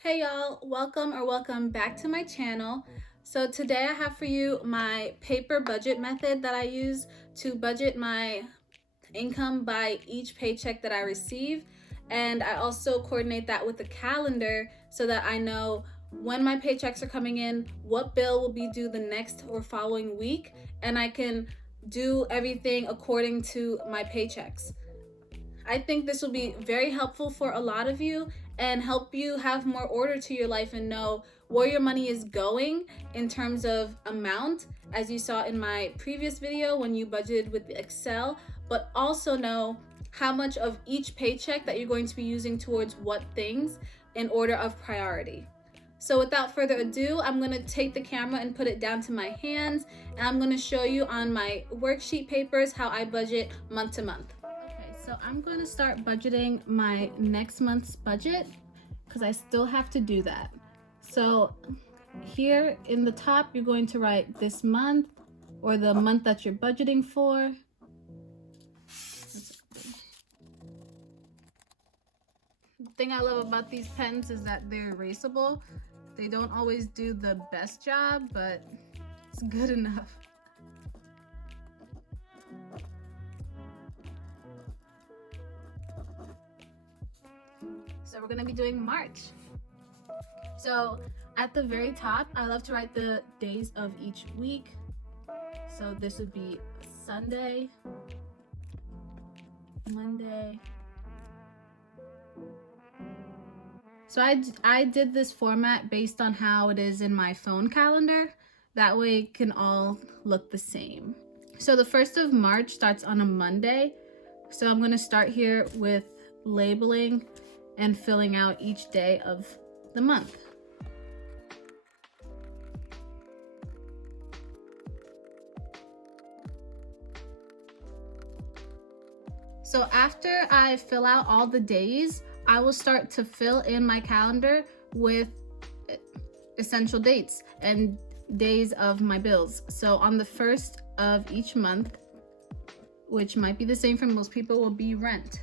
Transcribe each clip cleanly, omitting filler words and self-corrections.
Hey y'all, welcome back to my channel. So today I have for you my paper budget method that I use to budget my income by each paycheck that I receive. And I also coordinate that with the calendar so that I know when my paychecks are coming in, what bill will be due the next or following week, and I can do everything according to my paychecks. I think this will be very helpful for a lot of you and help you have more order to your life and know where your money is going in terms of amount, as you saw in my previous video when you budgeted with Excel, but also know how much of each paycheck that you're going to be using towards what things in order of priority. So without further ado, I'm going to take the camera and put it down to my hands, and I'm going to show you on my worksheet papers how I budget month to month. So I'm going to start budgeting my next month's budget because I still have to do that. So here in the top, you're going to write this month or the month that you're budgeting for. The thing I love about these pens is that they're erasable. They don't always do the best job, but it's good enough. So we're gonna be doing March. So at the very top, I love to write the days of each week. So this would be Sunday, Monday. So I did this format based on how it is in my phone calendar. That way it can all look the same. So the 1st of March starts on a Monday. So I'm gonna start here with labeling and filling out each day of the month. So after I fill out all the days, I will start to fill in my calendar with essential dates and days of my bills. So on the 1st of each month, which might be the same for most people, will be rent.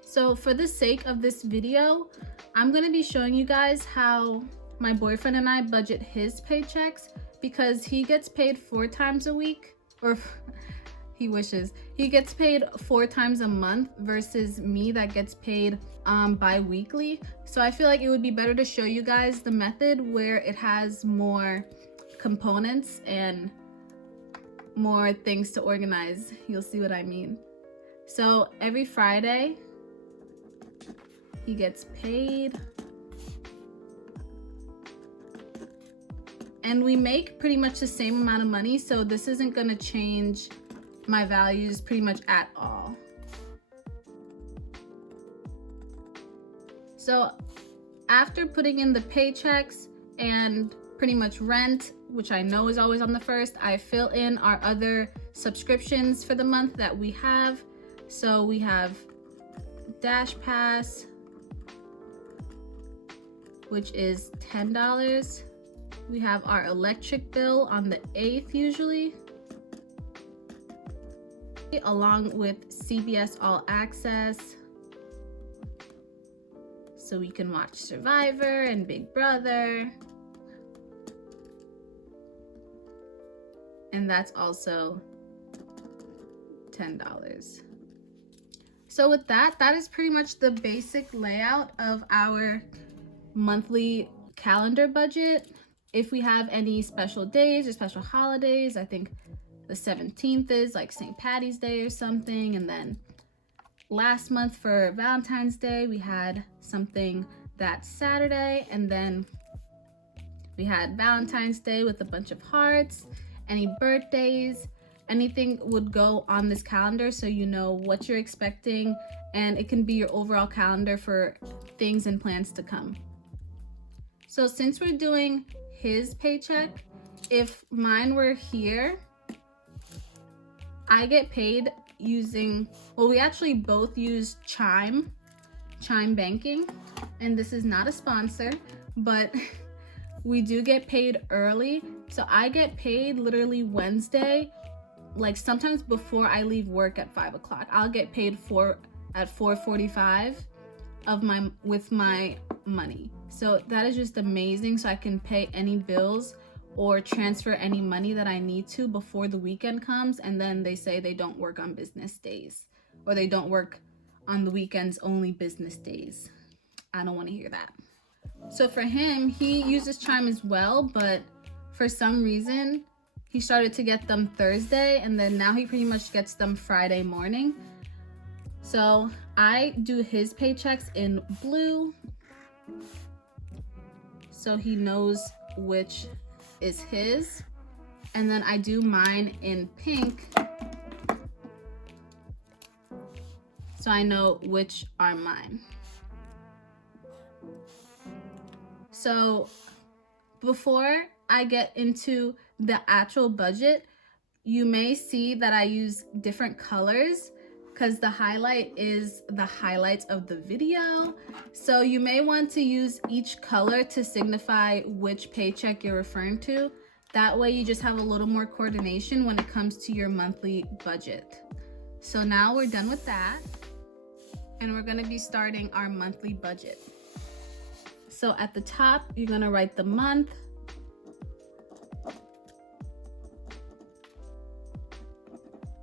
So for the sake of this video, I'm going to be showing you guys how my boyfriend and I budget his paychecks, because he gets paid 4 times a week, or he wishes. He gets paid 4 times a month versus me that gets paid bi-weekly. So I feel like it would be better to show you guys the method where it has more components and more things to organize. You'll see what I mean. So every Friday, he gets paid, and we make pretty much the same amount of money, so this isn't going to change my values pretty much at all. So after putting in the paychecks and pretty much rent, which I know is always on the 1st, I fill in our other subscriptions for the month that we have. So we have Dash Pass, which is $10. We have our electric bill on the 8th usually, along with CBS All Access, so we can watch Survivor and Big Brother. And that's also $10. So with that, that is pretty much the basic layout of our monthly calendar budget. If we have any special days or special holidays, I think the 17th is like St. Patty's Day or something, and then last month for Valentine's Day we had something that Saturday, and then we had Valentine's Day with a bunch of hearts. Any birthdays, anything would go on this calendar so you know what you're expecting, and it can be your overall calendar for things and plans to come. So since we're doing his paycheck, if mine were here, I get paid using, well, we actually both use Chime banking, and this is not a sponsor, but we do get paid early. So I get paid literally Wednesday, like sometimes before I leave work at 5 o'clock. I'll get paid at 4:45 with my money. So that is just amazing. So I can pay any bills or transfer any money that I need to before the weekend comes. And then they say they don't work on business days, or they don't work on the weekends, only business days. I don't want to hear that. So for him, he uses Chime as well, but for some reason he started to get them Thursday, and then now he pretty much gets them Friday morning. So I do his paychecks in blue, so he knows which is his, and then I do mine in pink, so I know which are mine. So before I get into the actual budget, you may see that I use different colors because the highlight is the highlights of the video. So you may want to use each color to signify which paycheck you're referring to. That way you just have a little more coordination when it comes to your monthly budget. So now we're done with that, and we're gonna be starting our monthly budget. So at the top, you're gonna write the month,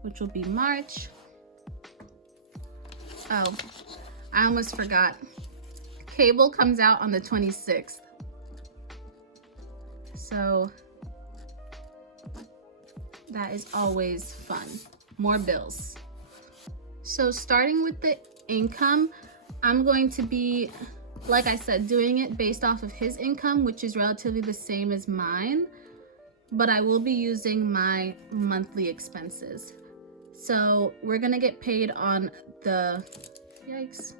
which will be March. Oh, I almost forgot. Cable comes out on the 26th. So that is always fun. More bills. So starting with the income, I'm going to be, like I said, doing it based off of his income, which is relatively the same as mine, but I will be using my monthly expenses. So we're gonna get paid on the, yikes,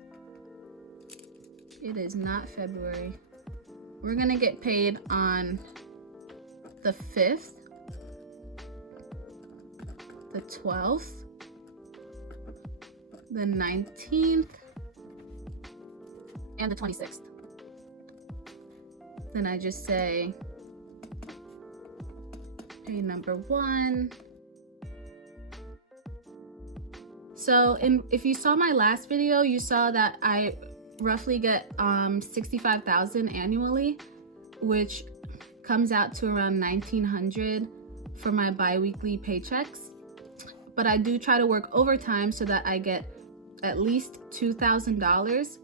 it is not February. We're gonna get paid on the 5th, the 12th, the 19th, and the 26th. Then I just say pay number 1. So if you saw my last video, you saw that I roughly get 65,000 annually, which comes out to around 1,900 for my bi-weekly paychecks. But I do try to work overtime so that I get at least $2,000.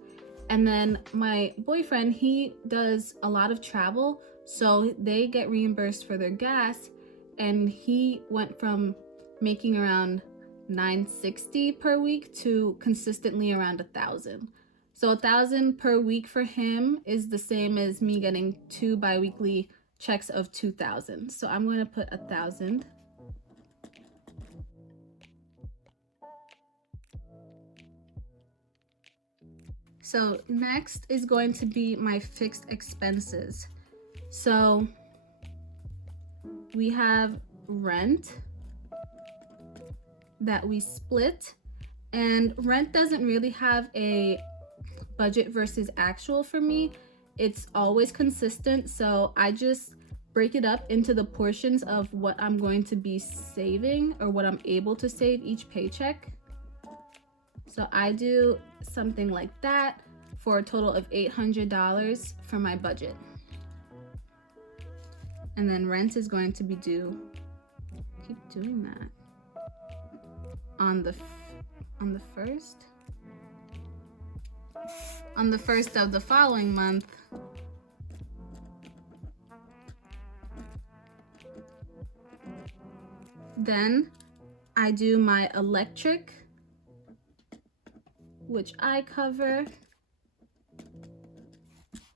And then my boyfriend, he does a lot of travel, so they get reimbursed for their gas, and he went from making around $960 per week to consistently around 1,000. So 1,000 per week for him is the same as me getting 2 bi-weekly checks of 2,000. So I'm going to put 1,000. So next is going to be my fixed expenses. So we have rent that we split, and rent doesn't really have a budget versus actual for me. It's always consistent, so I just break it up into the portions of what I'm going to be saving, or what I'm able to save each paycheck. So I do something like that for a total of $800 for my budget. And then rent is going to be due, keep doing that, on the 1st? On the 1st of the following month. Then I do my electric, which I cover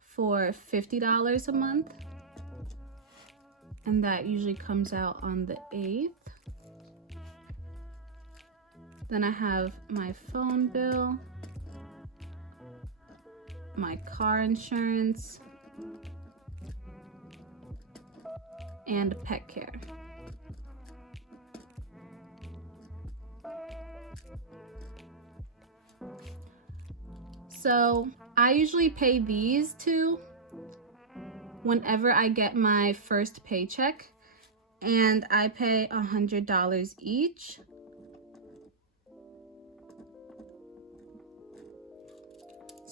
for $50 a month. And that usually comes out on the 8th. Then I have my phone bill, my car insurance, and pet care. So I usually pay these two whenever I get my first paycheck, and I pay $100 each.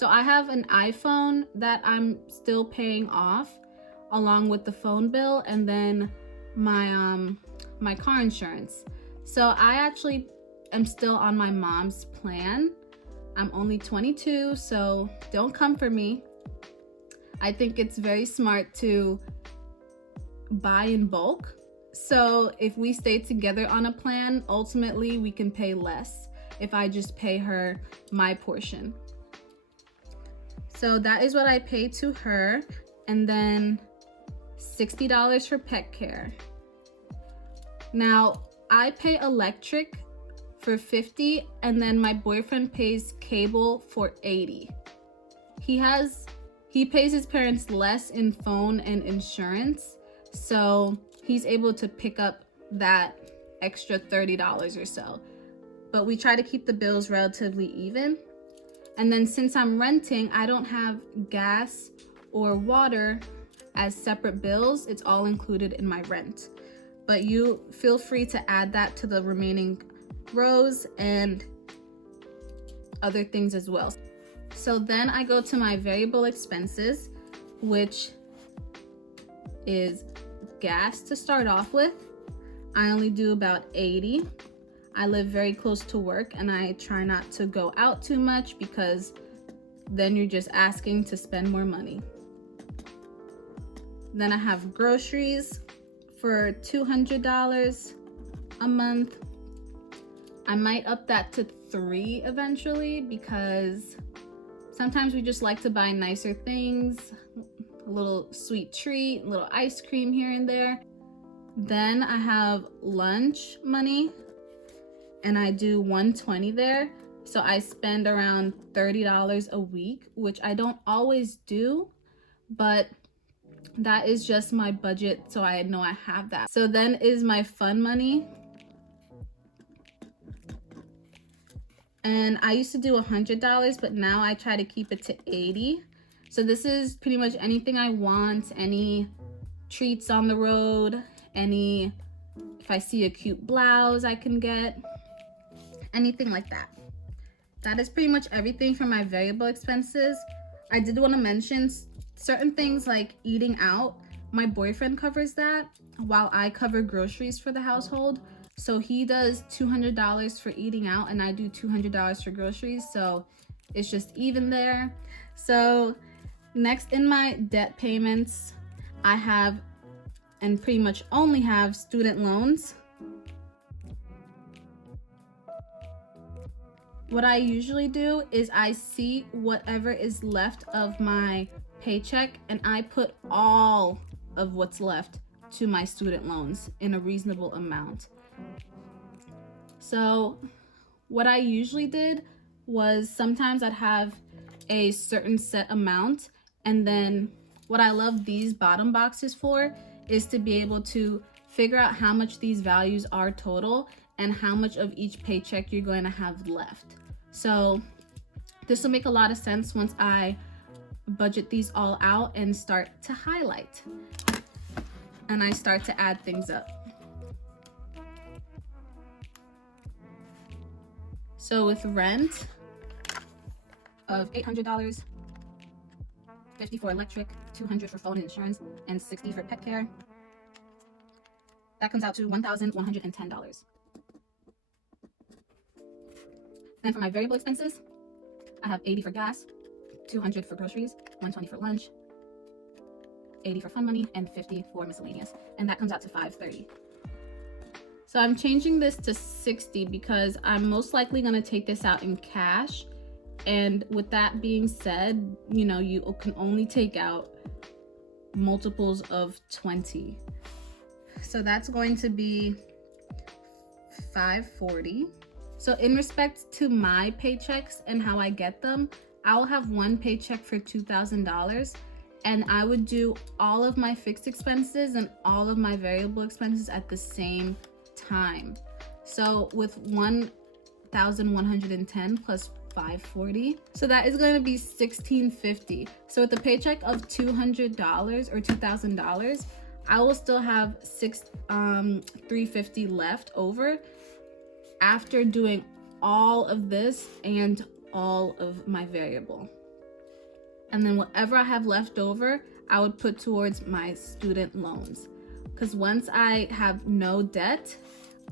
So I have an iPhone that I'm still paying off along with the phone bill, and then my car insurance. So I actually am still on my mom's plan. I'm only 22, so don't come for me. I think it's very smart to buy in bulk. So if we stay together on a plan, ultimately we can pay less if I just pay her my portion. So that is what I pay to her, and then $60 for pet care. Now I pay electric for $50, and then my boyfriend pays cable for $80. He pays his parents less in phone and insurance, so he's able to pick up that extra $30 or so. But we try to keep the bills relatively even. And then since I'm renting, I don't have gas or water as separate bills. It's all included in my rent. But you feel free to add that to the remaining rows and other things as well. So then I go to my variable expenses, which is gas to start off with. I only do about 80. I live very close to work, and I try not to go out too much because then you're just asking to spend more money. Then I have groceries for $200 a month. I might up that to $3 eventually, because sometimes we just like to buy nicer things, a little sweet treat, a little ice cream here and there. Then I have lunch money, and I do $120 there. So I spend around $30 a week, which I don't always do, but that is just my budget, so I know I have that. So then is my fun money. And I used to do $100, but now I try to keep it to 80. So this is pretty much anything I want, any treats on the road, if I see a cute blouse I can get, anything like that. That is pretty much everything for my variable expenses. I did want to mention certain things like eating out. My boyfriend covers that while I cover groceries for the household. So he does $200 for eating out, and I do $200 for groceries. So it's just even there. So next in my debt payments, I have, and pretty much only have, student loans. What I usually do is I see whatever is left of my paycheck, and I put all of what's left to my student loans in a reasonable amount. So what I usually did was sometimes I'd have a certain set amount, and then what I love these bottom boxes for is to be able to figure out how much these values are total and how much of each paycheck you're going to have left. So this will make a lot of sense once I budget these all out and start to highlight, and I start to add things up. So with rent of $800, $50 for electric, $200 for phone and insurance, and $60 for pet care, that comes out to $1,110. Then for my variable expenses, I have $80 for gas, $200 for groceries, $120 for lunch, $80 for fun money, and $50 for miscellaneous. And that comes out to $530. So I'm changing this to $60 because I'm most likely going to take this out in cash. And with that being said, you know, you can only take out multiples of 20. So that's going to be $540. So in respect to my paychecks and how I get them, I'll have one paycheck for $2,000, and I would do all of my fixed expenses and all of my variable expenses at the same time. So with 1,110 plus 540, so that is going to be $1,650. So with a paycheck of $200 or $2,000, I will still have $350 left over after doing all of this and all of my variable. And then whatever I have left over, I would put towards my student loans. Because once I have no debt,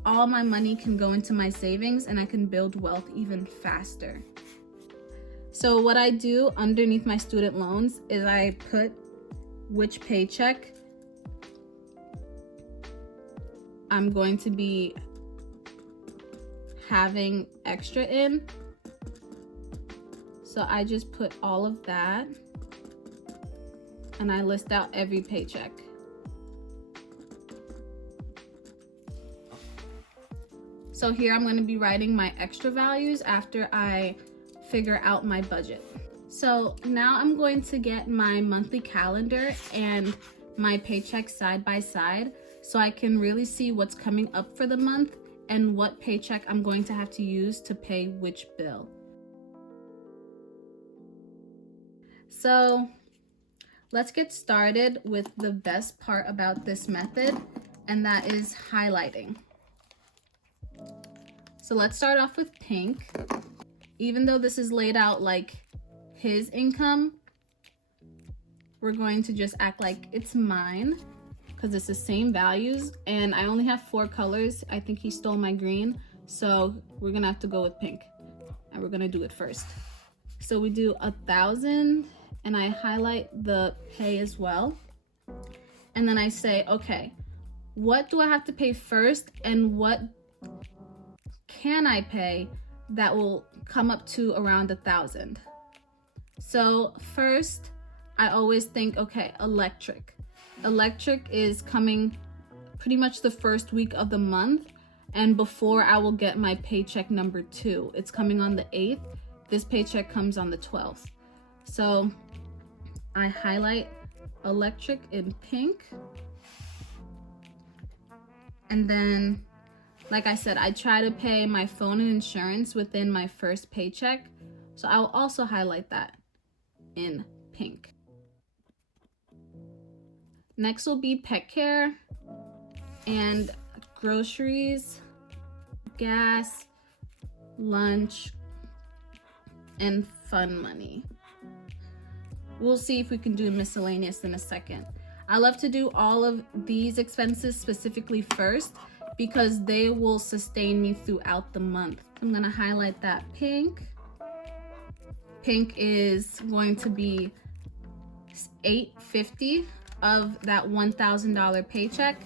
all my money can go into my savings and I can build wealth even faster. So what I do underneath my student loans is I put which paycheck I'm going to be having extra in. So I just put all of that and I list out every paycheck. So here I'm going to be writing my extra values after I figure out my budget. So now I'm going to get my monthly calendar and my paychecks side by side so I can really see what's coming up for the month and what paycheck I'm going to have to use to pay which bill. So let's get started with the best part about this method, and that is highlighting. So let's start off with pink. Even though this is laid out like his income, we're going to just act like it's mine because it's the same values, and I only have 4 colors. I think he stole my green, so we're gonna have to go with pink, and we're gonna do it first. So we do 1,000, and I highlight the pay as well, and then I say, okay, what do I have to pay first, and what can I pay that will come up to around 1,000? So first, I always think, okay, electric. Electric is coming pretty much the first week of the month, and before I will get my paycheck number 2. It's coming on the 8th. This paycheck comes on the 12th. So I highlight electric in pink. And then, like I said, I try to pay my phone and insurance within my first paycheck. So I will also highlight that in pink. Next will be pet care and groceries, gas, lunch, and fun money. We'll see if we can do miscellaneous in a second. I love to do all of these expenses specifically first because they will sustain me throughout the month. I'm gonna highlight that pink. Pink is going to be $850 of that $1,000 paycheck.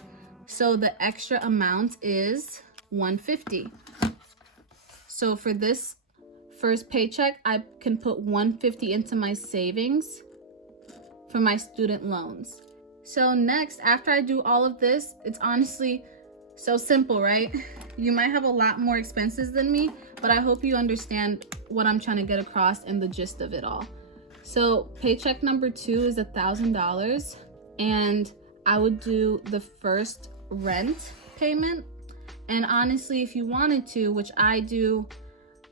So the extra amount is $150. So for this first paycheck, I can put $150 into my savings for my student loans. So next, after I do all of this, it's honestly so simple, right? You might have a lot more expenses than me, but I hope you understand what I'm trying to get across and the gist of it all. So paycheck number 2 is $1,000, and I would do the first rent payment. And honestly, if you wanted to, which I do,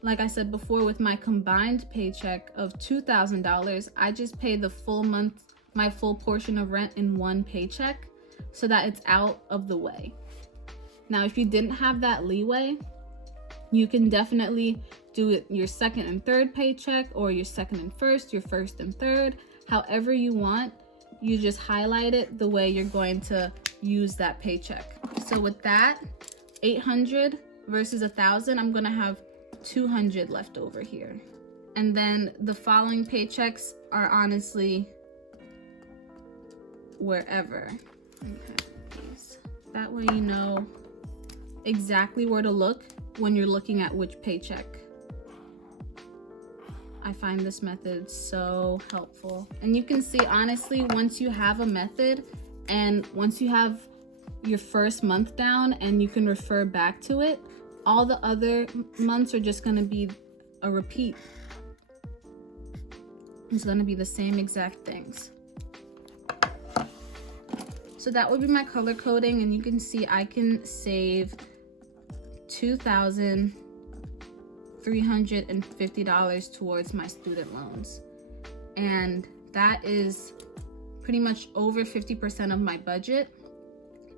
like I said before, with my combined paycheck of $2,000, I just pay the full month, my full portion of rent in one paycheck so that it's out of the way. Now, if you didn't have that leeway, you can definitely do it your second and third paycheck, or your second and first, your first and third, however you want. You just highlight it the way you're going to use that paycheck. So with that, 800 versus 1,000, I'm gonna have 200 left over here. And then the following paychecks are honestly wherever. That way you know exactly where to look when you're looking at which paycheck. I find this method so helpful. And you can see, honestly, once you have a method and once you have your first month down and you can refer back to it, all the other months are just going to be a repeat. It's going to be the same exact things. So that would be my color coding, and you can see I can save $2,350 towards my student loans. And that is pretty much over 50% of my budget.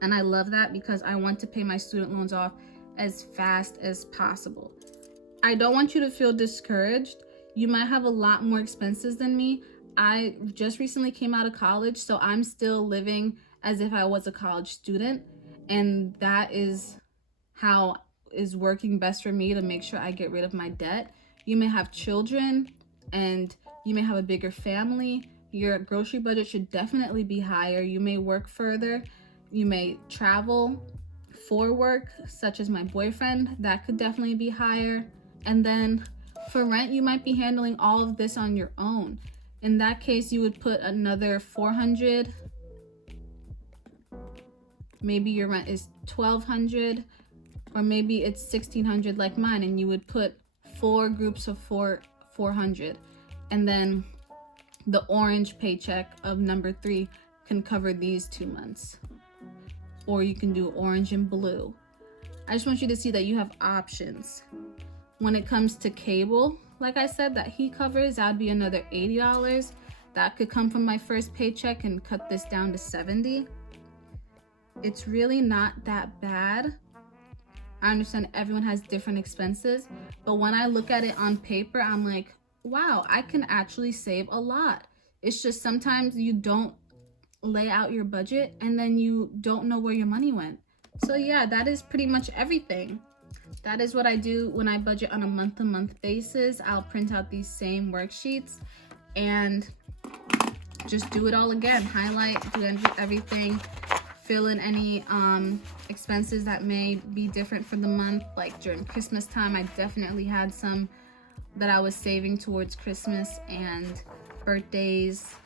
And I love that because I want to pay my student loans off as fast as possible. I don't want you to feel discouraged. You might have a lot more expenses than me. I just recently came out of college, so I'm still living as if I was a college student, and that is how is working best for me to make sure I get rid of my debt. You may have children and you may have a bigger family. Your grocery budget should definitely be higher. You may work further. You may travel for work, such as my boyfriend. That could definitely be higher. And then for rent, you might be handling all of this on your own. In that case, you would put another 400. Maybe your rent is 1,200, or maybe it's 1,600 like mine, and you would put 4 groups of 400. And then the orange paycheck of number 3 can cover these 2 months. Or you can do orange and blue. I just want you to see that you have options. When it comes to cable, like I said, that he covers, that'd be another $80. That could come from my first paycheck and cut this down to $70. It's really not that bad. I understand everyone has different expenses, but when I look at it on paper, I'm like, wow, I can actually save a lot. It's just sometimes you don't lay out your budget and then you don't know where your money went. So yeah, that is pretty much everything. That is what I do when I budget on a month-to-month basis. I'll print out these same worksheets and just do it all again. Highlight, do everything, fill in any expenses that may be different for the month. Like during Christmas time, I definitely had some that I was saving towards Christmas and birthdays,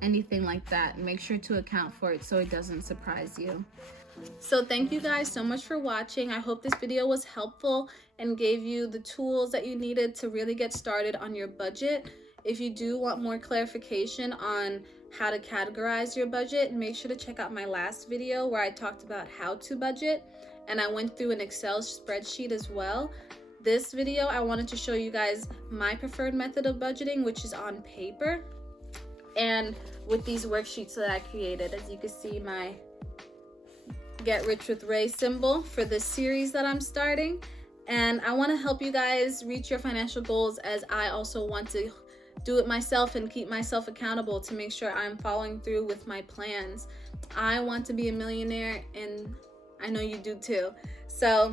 anything like that. Make sure to account for it so it doesn't surprise you. So thank you guys so much for watching. I hope this video was helpful and gave you the tools that you needed to really get started on your budget. If you do want more clarification on how to categorize your budget, make sure to check out my last video where I talked about how to budget, and I went through an Excel spreadsheet as well. This video, I wanted to show you guys my preferred method of budgeting, which is on paper and with these worksheets that I created. As you can see, my Get Rich with Ray symbol for this series that I'm starting. And I want to help you guys reach your financial goals, as I also want to do it myself and keep myself accountable to make sure I'm following through with my plans. I want to be a millionaire, and I know you do too. So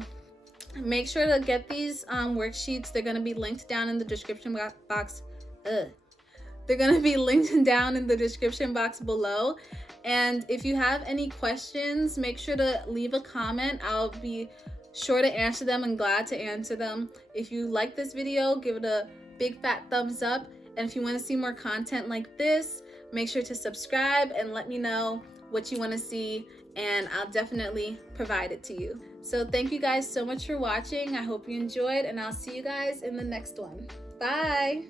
make sure to get these worksheets. They're going to be linked down in the description box. They're going to be linked down in the description box below. And if you have any questions, make sure to leave a comment. I'll be sure to answer them and glad to answer them. If you like this video, give it a big fat thumbs up. And if you want to see more content like this, make sure to subscribe and let me know what you want to see, and I'll definitely provide it to you. So thank you guys so much for watching. I hope you enjoyed, and I'll see you guys in the next one. Bye.